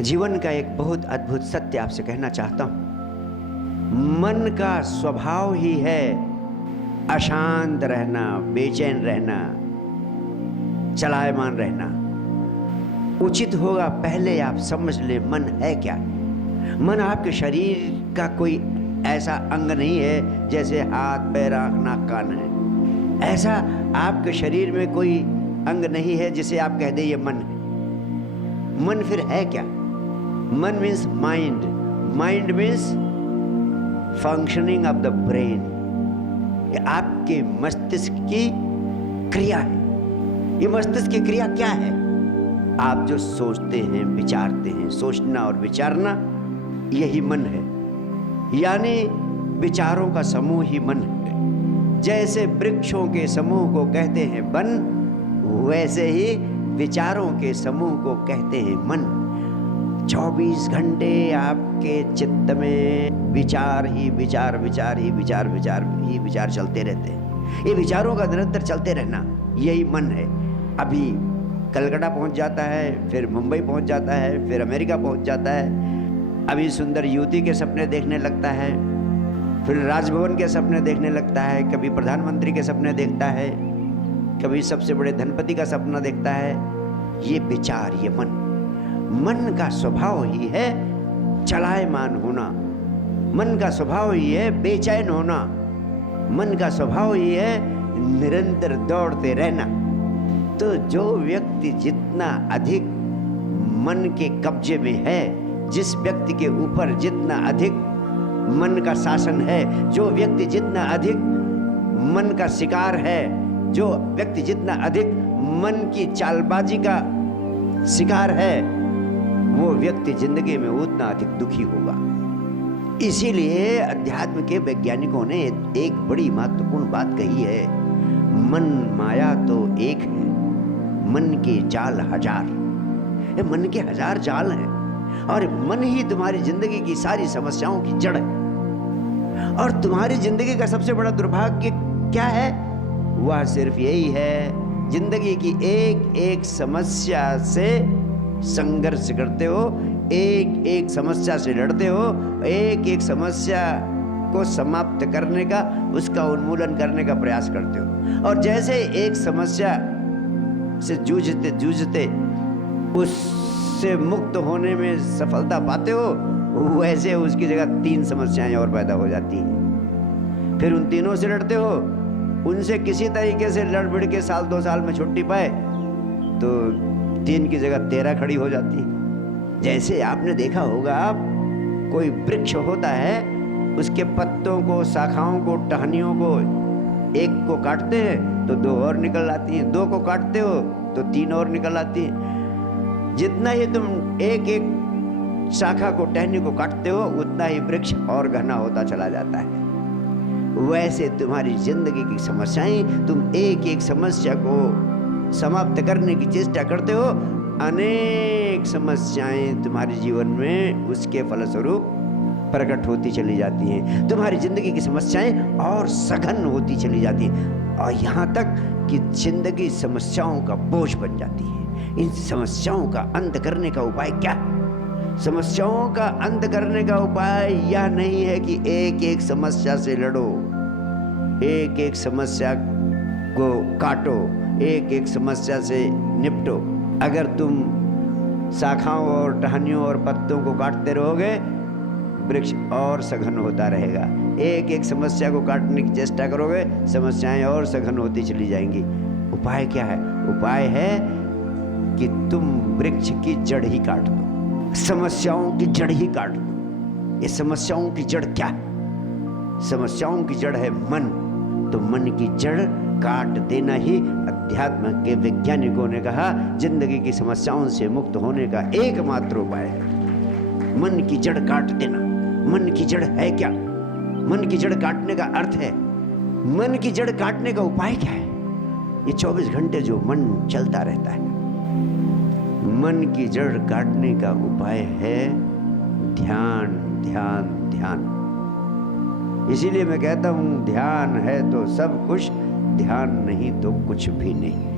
जीवन का एक बहुत अद्भुत सत्य आपसे कहना चाहता हूं। मन का स्वभाव ही है अशांत रहना, बेचैन रहना, चलायमान रहना। उचित होगा पहले आप समझ ले मन है क्या। मन आपके शरीर का कोई ऐसा अंग नहीं है जैसे हाथ, पैर, आंख, नाक, कान है। ऐसा आपके शरीर में कोई अंग नहीं है जिसे आप कह दे ये मन है। मन फिर है क्या? मन means mind. Mind means functioning of the brain. ये आपके मस्तिष्क की क्रिया है। ये मस्तिष्क की क्रिया क्या है? आप जो सोचते हैं, विचारते हैं, सोचना और विचारना यही मन है। यानी विचारों का समूह ही मन है। जैसे वृक्षों के समूह को कहते हैं वन, वैसे ही विचारों के समूह को कहते हैं मन। 24 घंटे आपके चित्त में विचार ही विचार, विचार ही विचार, विचार ही विचार चलते रहते हैं। ये विचारों का निरंतर चलते रहना यही मन है। अभी कलकत्ता पहुंच जाता है, फिर मुंबई पहुंच जाता है, फिर अमेरिका पहुंच जाता है। अभी सुंदर युवती के सपने देखने लगता है, फिर राजभवन के सपने देखने लगता है, कभी प्रधानमंत्री के सपने देखता है, कभी सबसे बड़े धनपति का सपना देखता है। ये विचार, ये मन का स्वभाव ही है चलायमान होना। मन का स्वभाव ही है बेचैन होना। मन का स्वभाव ही है निरंतर दौड़ते रहना। तो जो व्यक्ति जितना अधिक मन के कब्जे में है, जिस व्यक्ति के ऊपर जितना अधिक मन का शासन है, जो व्यक्ति जितना अधिक मन का शिकार है, जो व्यक्ति जितना अधिक मन की चालबाजी का शिकार है, वो व्यक्ति जिंदगी में उतना अधिक दुखी होगा। इसीलिए अध्यात्म के वैज्ञानिकों ने एक बड़ी महत्वपूर्ण बात कही है, मन माया तो एक है, मन के जाल हजार। ये मन के हजार जाल हैं और मन ही तुम्हारी जिंदगी की सारी समस्याओं की जड़ है। और तुम्हारी जिंदगी का सबसे बड़ा दुर्भाग्य क्या है? वह सिर्फ यही है, जिंदगी की एक एक समस्या से संघर्ष करते हो, एक एक समस्या से लड़ते हो, एक एक समस्या को समाप्त करने का, उसका उन्मूलन करने का प्रयास करते हो। और जैसे एक समस्या से जूझते जूझते उससे मुक्त होने में सफलता पाते हो, वैसे उसकी जगह 3 समस्याएं और पैदा हो जाती हैं। फिर उन तीनों से लड़ते हो, उनसे किसी तरीके से लड़ भिड़ के साल 2 साल में छुट्टी पाए तो 3 की जगह 13 खड़ी हो जाती है। जैसे आपने देखा होगा, कोई वृक्ष होता है, उसके पत्तों को, शाखाओं को, टहनियों को, एक को काटते हैं तो 2 और निकल आती हैं, 2 को काटते हो तो 3 और निकल आती हैं। जितना ही तुम एक एक शाखा को, टहनी को काटते हो, उतना ही वृक्ष और घना होता चला जाता है। वैसे तुम्हारी जिंदगी की समस्याएं, तुम एक एक समस्या को समाप्त करने की चेष्टा करते हो, अनेक समस्याएं तुम्हारे जीवन में उसके फलस्वरूप प्रकट होती चली जाती हैं। तुम्हारी जिंदगी की समस्याएं और सघन होती चली जाती हैं, और यहाँ तक कि जिंदगी समस्याओं का बोझ बन जाती है। इन समस्याओं का अंत करने का उपाय क्या है? समस्याओं का अंत करने का उपाय यह नहीं है कि एक एक समस्या से लड़ो, एक एक समस्या को काटो, एक एक समस्या से निपटो। अगर तुम शाखाओं और टहनियों और पत्तों को काटते रहोगे, वृक्ष और सघन होता रहेगा। एक एक समस्या को काटने की चेष्टा करोगे, समस्याएं और सघन होती चली जाएंगी। उपाय क्या है? उपाय है कि तुम वृक्ष की जड़ ही काट दो, समस्याओं की जड़ ही काट दो। ये समस्याओं की जड़ क्या है? समस्याओं की जड़ है मन। तो मन की जड़ काट देना ही अध्यात्म के वैज्ञानिकों ने कहा जिंदगी की समस्याओं से मुक्त होने का एकमात्र उपाय है। मन की जड़ काट देना। मन की जड़ है क्या? मन की जड़ काटने का अर्थ है, मन की जड़ काटने का उपाय क्या है? ये 24 घंटे जो मन चलता रहता है, मन की जड़ काटने का उपाय है ध्यान, ध्यान, ध्यान। इसीलिए मैं कहता हूं, ध्यान है तो सब कुछ, ध्यान नहीं तो कुछ भी नहीं।